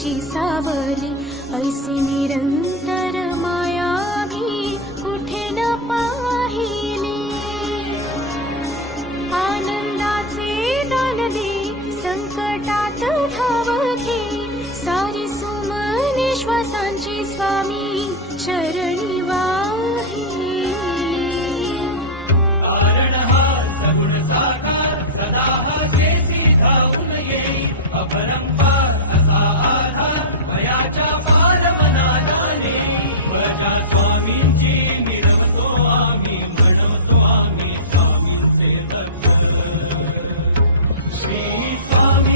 स्वामीची सावली, ऐसी निरंतर माया मी कुठे न पाहिली. आनंदाचे दान दे, संकटात धाव घे, सारी सुमने श्वासांची स्वामी चरणी वाहिली. स्वामी